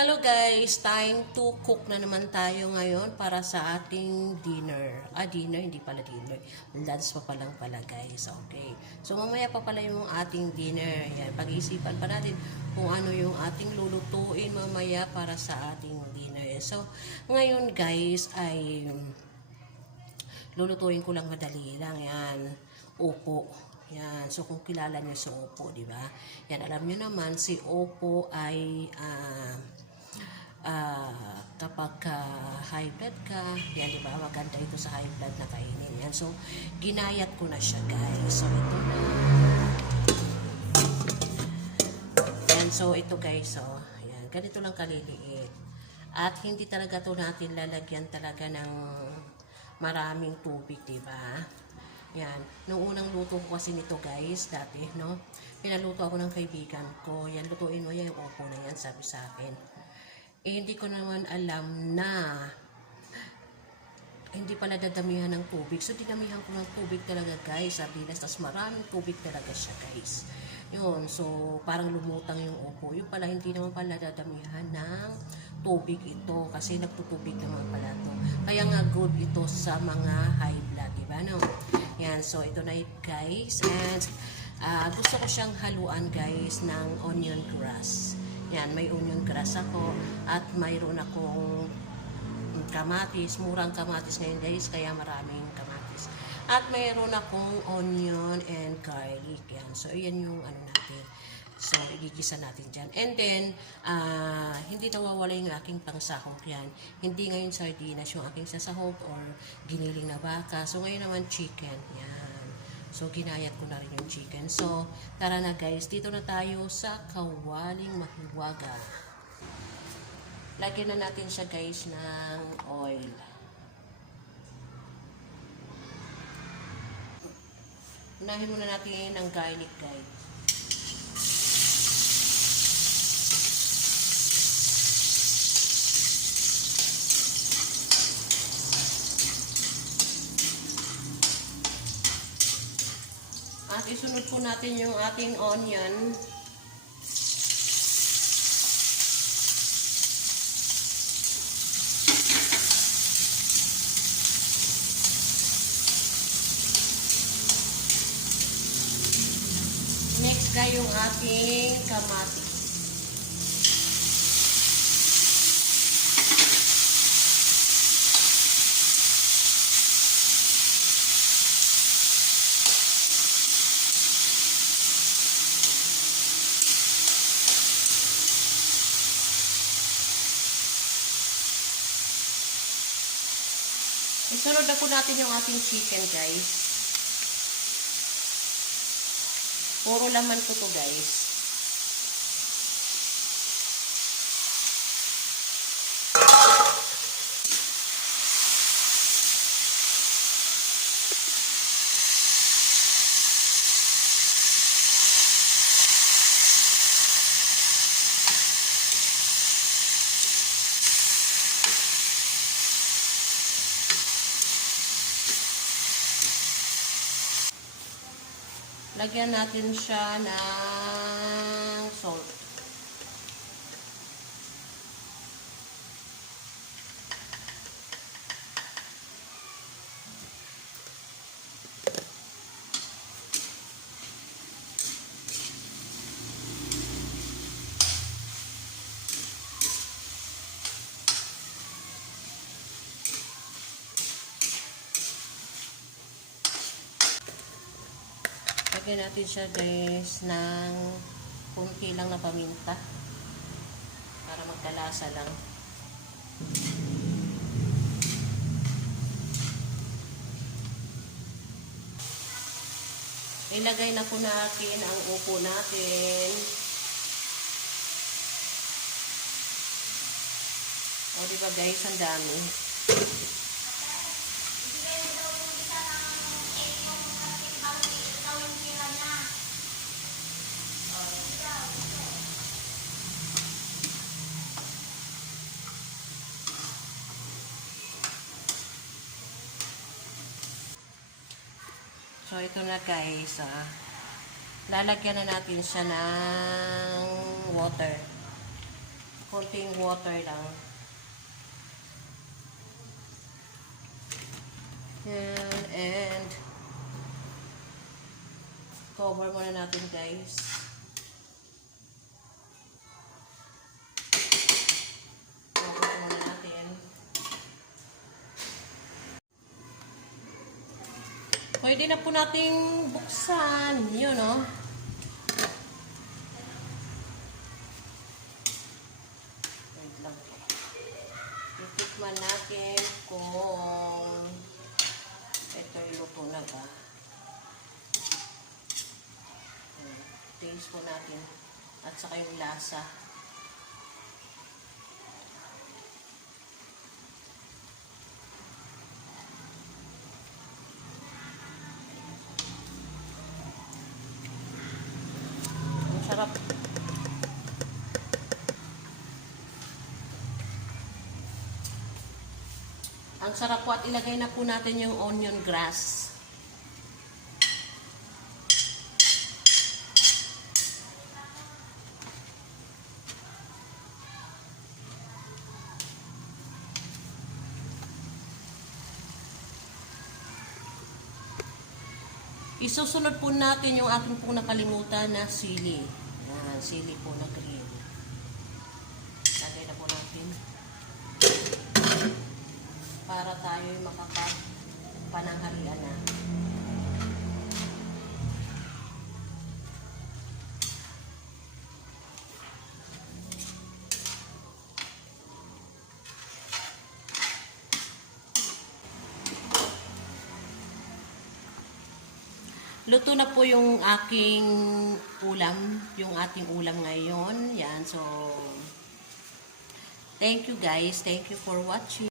Hello guys, time to cook na naman tayo ngayon para sa ating dinner. Dinner, hindi pala dinner. Lunch pa palang pala guys. Okay. So mamaya pa pala yung ating dinner. Yan, pag-iisipan pa natin kung ano yung ating lulutuin mamaya para sa ating dinner. So ngayon guys ay lulutuin ko lang madali lang yan. Opo. Yan. So kung kilala niyo si Opo, di ba? Yan, alam niyo naman si Opo ay kapag high blood ka, yan, di ba? Maganda ito sa high blood na kainin. Yan. So ginayat ko na siya, guys. So ito na. Yan. So ito, guys, oh. Yan. Ganito lang kaliliit. At hindi talaga to natin lalagyan talaga ng maraming tubig, di ba? Yan. Nung unang luto ko kasi nito guys, dati, no? Pinaluto ako ng kaibigan ko. Yan, lutuin mo yan, yung Opo na yan, sabi sa akin. Eh, hindi ko naman alam na hindi pala dadamihan ng tubig. So, dinamihan ko ng tubig talaga guys, sardinas. Tapos maraming tubig talaga siya guys. Yun, so parang lumutang yung Opo. Yung pala, hindi naman pala dadamihan ng tubig ito. Kasi nagtutubig naman pala ito. Kaya nga good ito sa mga high blood, diba no? Yan, so ito na guys. And gusto ko siyang haluan guys ng onion grass. Yan, may onion grass ako. At mayroon akong kamatis. Murang kamatis ngayon guys, kaya maraming kamatis. At mayroon akong onion and garlic. Yan, so yan yung ano natin. So, igigisa natin dyan. And then, hindi nawawala yung aking pangsahog yan. Hindi ngayon sardinas yung aking sasahog or giniling na baka. So, ngayon naman chicken. Yan. So, ginayat ko na rin yung chicken. So, tara na guys. Dito na tayo sa kawaling mahiwaga. Lagyan na natin siya guys ng oil. Unahin muna natin ng garlic guys. At isunod po natin yung ating onion. Next ga yung ating kamatis. Isunod na po natin yung ating chicken, guys. Puro laman po to, guys. Lagyan natin siya ng salt. Lagyan natin siya guys ng kunti lang na paminta para magkalasa lang. Ilagay na po natin ang upo natin. O diba guys, ang dami. So, ito na guys, lalagyan na natin siya ng water. konting water lang. And cover muna natin, guys. Cover muna natin. Pwede na po nating buksan. Yun, no? Wait lang po. Titikman natin kung ito'y luto na ba. Taste po natin. At saka yung lasa. Ang sarap. Ang sarap po at ilagay na po natin yung onion grass. Isusunod po natin yung ating po nakalimutan na sili. Yan, sili po na green. Lagay na po natin. Para tayo makapagpananghalian na. Luto na po yung aking ulam, yung ating ulam ngayon. Yan, so thank you guys. Thank you for watching.